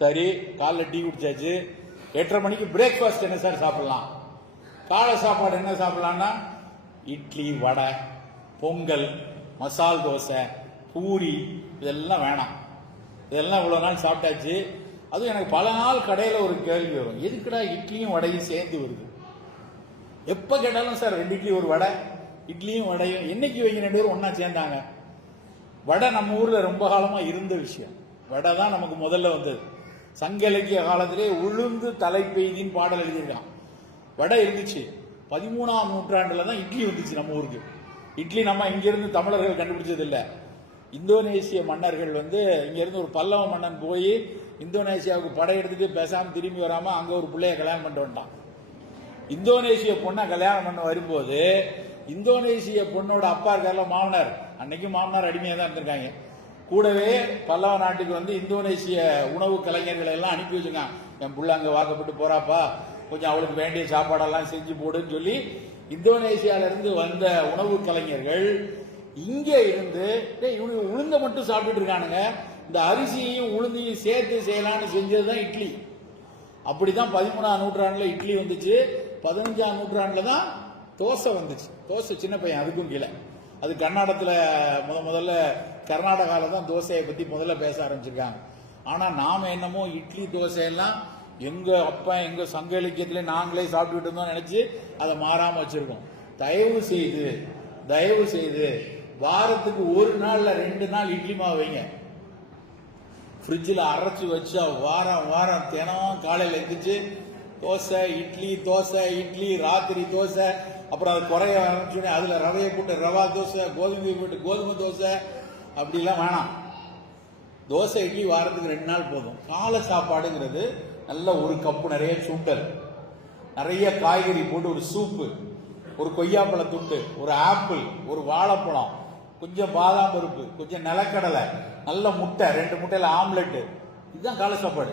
சரி காலைல டீ குடிச்சாச்சு. எட்டரை மணிக்கு பிரேக்ஃபாஸ்ட் என்ன சார் சாப்பிடலாம்? காலை சாப்பாடு என்ன சாப்பிடலாம்னா? இட்லி வடை பொங்கல் மசால் தோசை பூரி இதெல்லாம் வேணாம். இதெல்லாம் இவ்வளோ நாள் சாப்பிட்டாச்சு. அதுவும் எனக்கு பல நாள் கடையில் ஒரு கேள்வி வரும். எதுக்குடா இட்லியும் வடையும் சேர்ந்து வருது? எப்போ கேட்டாலும் சார் ரெண்டு இட்லி ஒரு வடை இட்லியும் வடையும். என்னைக்கு வைங்க ரெண்டு பேரும் ஒன்றா சேர்ந்தாங்க? வடை நம்ம ஊரில் ரொம்ப காலமாக இருந்த விஷயம். வடை தான் நமக்கு முதல்ல வந்தது. சங்க இலக்கிய காலத்திலே உளுந்து தலைப்பெய்தின்னு பாடல் எழுதியிருக்கான். வடை இருந்துச்சு. பதிமூணாம் நூற்றாண்டில் தான் இட்லி வந்துச்சு நம்ம ஊருக்கு. இட்லி நம்ம இங்கிருந்து தமிழர்கள் கண்டுபிடிச்சதில்லை. இந்தோனேசிய மன்னர்கள் வந்து இங்கேருந்து ஒரு பல்லவ மன்னன் போய் இந்தோனேசியாவுக்கு படையெடுத்துட்டு பேசாமல் திரும்பி வராமல் அங்கே ஒரு பிள்ளைய கல்யாணம் பண்ணிட்டு வந்துட்டான். இந்தோனேசிய பொண்ணை கல்யாணம் பண்ண வரும்போது இந்தோனேசிய பொண்ணோட அப்பா இருக்கார்ல மாமனார். அன்னைக்கு மாமனார் அடிமையாக தான் இருந்திருக்காங்க. கூடவே பல்லவ நாட்டுக்கு வந்து இந்தோனேசிய உணவு கலைஞர்களை எல்லாம் அனுப்பி வச்சுருக்கான். என் புள்ள அங்கே வாக்கப்பட்டு போறாப்பா. கொஞ்சம் அவளுக்கு வேண்டிய சாப்பாடெல்லாம் செஞ்சு போடுன்னு சொல்லி இந்தோனேசியாவிலிருந்து வந்த உணவு கலைஞர்கள் இங்கே இருந்து இவனுக்கு உளுந்த மட்டும் சாப்பிட்டுட்டு இருக்கானுங்க. இந்த அரிசியையும் உளுந்தையும் சேர்த்து செய்யலாம்னு செஞ்சதுதான் இட்லி. அப்படிதான் பதிமூணாம் நூற்றாண்டில் இட்லி வந்துச்சு. பதினஞ்சாம் நூற்றாண்டில் தான் தோசை வந்துச்சு. தோசை சின்ன பையன் அதுக்கும் கீழே. அது கன்னடத்தில் முத முதல்ல கர்நாடகாவில் தான் தோசையை பற்றி முதல்ல பேச ஆரம்பிச்சிருக்காங்க. ஆனால் நாம் என்னமோ இட்லி தோசையெல்லாம் எங்கள் அப்பா எங்கள் சங்க இலக்கியத்திலே நாங்களே சாப்பிட்டுட்டு இருந்தோம் நினச்சி அதை மாறாமல் வச்சுருக்கோம். தயவு செய்து தயவு செய்து வாரத்துக்கு ஒரு நாளில் ரெண்டு நாள் இட்லி மாவு வைங்க. ஃப்ரிட்ஜில் அரைச்சி வச்சா வாரம் வாரம் தினம் காலையில் எழுந்திரிச்சு தோசை இட்லி தோசை இட்லி ராத்திரி தோசை அப்புறம் அது குறைய ஆரம்பிச்சோடனே அதில் ரவையை போட்டு ரவா தோசை கோதுமை போட்டு கோதுமை தோசை அப்படிலாம் வேணாம். தோசை இட்லி வாரத்துக்கு ரெண்டு நாள் போதும். காலை சாப்பாடுங்கிறது நல்ல ஒரு கப்பு நிறைய சுண்டல் நிறைய காய்கறி போட்டு ஒரு சூப்பு ஒரு கொய்யாப்பழ துண்டு ஒரு ஆப்பிள் ஒரு வாழைப்பழம் கொஞ்சம் பாதாம் பருப்பு கொஞ்சம் நிலக்கடலை நல்ல முட்டை ரெண்டு முட்டையில் ஆம்லெட்டு. இதுதான் காலை சாப்பாடு.